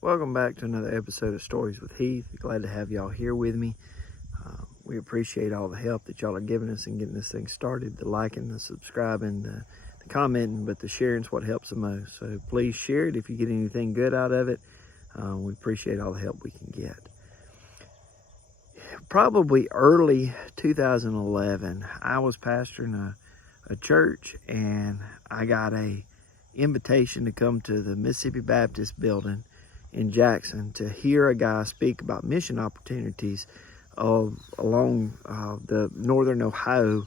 Welcome back to another episode of Stories with Heath. Glad to have y'all here with me. We appreciate all the help that y'all are giving us in getting this thing started. The liking, the subscribing, the commenting, but the sharing's what helps the most. So please share it if you get anything good out of it. We appreciate all the help we can get. Probably early 2011, I was pastoring a church, and I got a invitation to come to the Mississippi Baptist building in Jackson to hear a guy speak about mission opportunities along the northern Ohio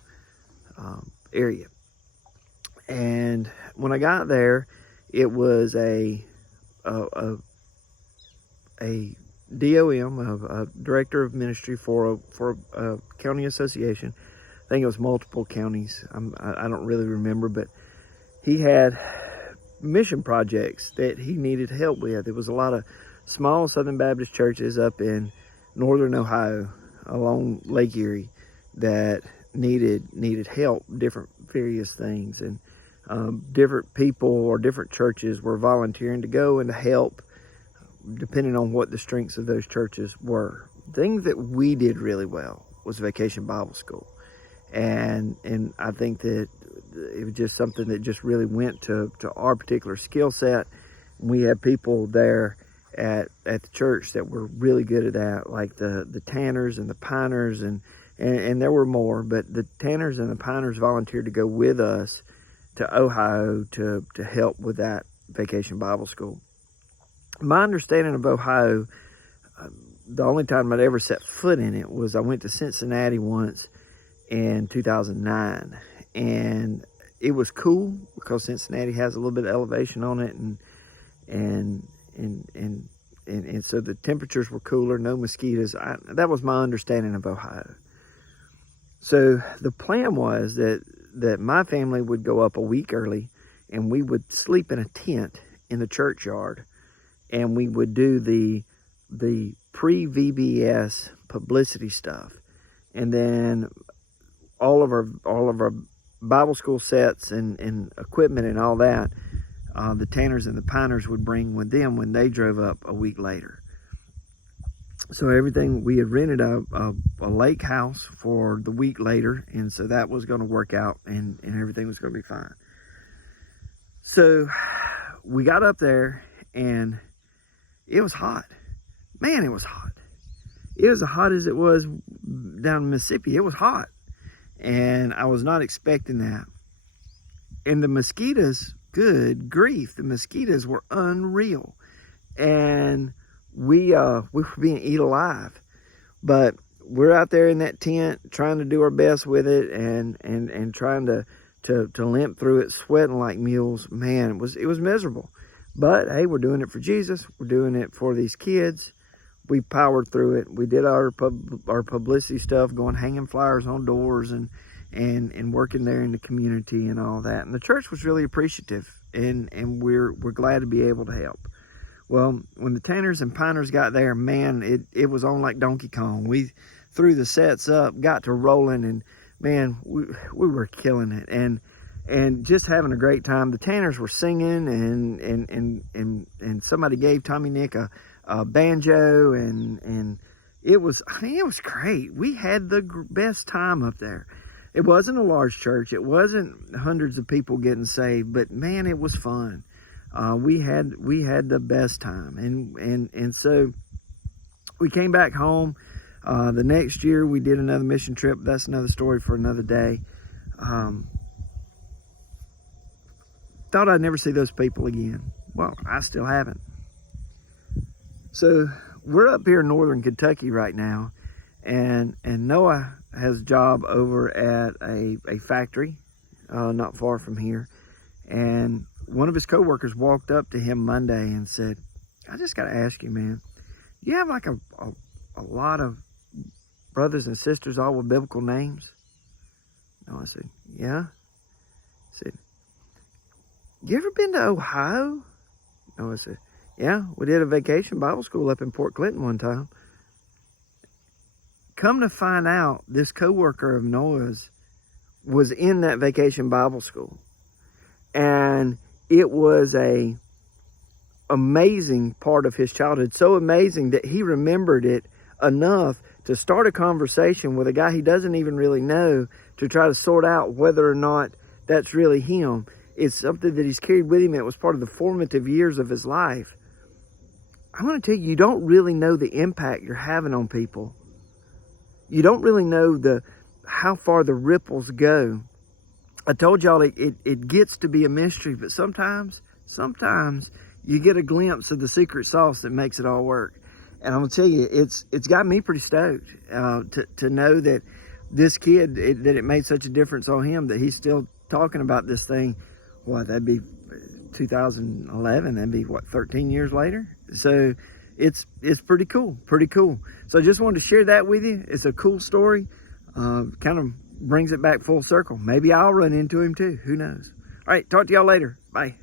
area. And when I got there, it was a DOM, a director of ministry for a county association. I think it was multiple counties. I don't really remember, but he had mission projects that he needed help with. There was a lot of small Southern Baptist churches up in northern Ohio along Lake Erie that needed help, different various things, and different people or different churches were volunteering to go and to help depending on what the strengths of those churches were. Things that we did really well was Vacation Bible School, and I think that it was just something that just really went to our particular skill set. We had people there at the church that were really good at that, like the Tanners and the Piners, and there were more, but the Tanners and the Piners volunteered to go with us to Ohio to help with that Vacation Bible School. My understanding of Ohio, the only time I'd ever set foot in it was I went to Cincinnati once in 2009, and it was cool because Cincinnati has a little bit of elevation on it, and so the temperatures were cooler, no mosquitoes. That was my understanding of Ohio. So the plan was that my family would go up a week early, and we would sleep in a tent in the churchyard, and we would do the pre-VBS publicity stuff, and then all of our Bible school sets and equipment and all that, the Tanners and the Piners would bring with them when they drove up a week later. So everything, we had rented a lake house for the week later, and so that was going to work out, and everything was going to be fine. So we got up there, and it was hot. Man, it was hot. It was as hot as it was down in Mississippi. It was hot. And I was not expecting that. And the mosquitoes, good grief, the mosquitoes were unreal. And we were being eaten alive. But we're out there in that tent trying to do our best with it and trying to limp through it, sweating like mules. Man, it was miserable. But hey, we're doing it for Jesus. We're doing it for these kids. We powered through it. We did our publicity stuff, going hanging flyers on doors and working there in the community and all that. And the church was really appreciative, and we're glad to be able to help. Well, when the Tanners and Piners got there, man, it was on like Donkey Kong. We threw the sets up, got to rolling, and man, we were killing it and just having a great time. The Tanners were singing, and somebody gave Tommy Nick a banjo, and it was great. We had the best time up there. It wasn't a large church. It wasn't hundreds of people getting saved, but man, it was fun. We had the best time, and so we came back home. The next year we did another mission trip. That's another story for another day. Thought I'd never see those people again. Well, I still haven't. So we're up here in northern Kentucky right now, and Noah has a job over at a factory not far from here. And one of his coworkers walked up to him Monday and said, "I just got to ask you, man, do you have like a lot of brothers and sisters all with biblical names?" Noah said, "Yeah." He said, "You ever been to Ohio?" Noah said, "Yeah, we did a vacation Bible school up in Port Clinton one time." Come to find out, this coworker of Noah's was in that vacation Bible school. And it was a amazing part of his childhood, so amazing that he remembered it enough to start a conversation with a guy he doesn't even really know to try to sort out whether or not that's really him. It's something that he's carried with him. It was part of the formative years of his life. I want to tell you, you don't really know the impact you're having on people. You don't really know how far the ripples go. I told y'all it gets to be a mystery, but sometimes you get a glimpse of the secret sauce that makes it all work. And I'm gonna tell you, it's got me pretty stoked to know that this kid, that it made such a difference on him that he's still talking about this thing. What, that'd be 2011, that'd be what, 13 years later? So it's pretty cool. So I just wanted to share that with you. It's a cool story. Kind of brings it back full circle. Maybe I'll run into him too. Who knows? All right, talk to y'all later. Bye.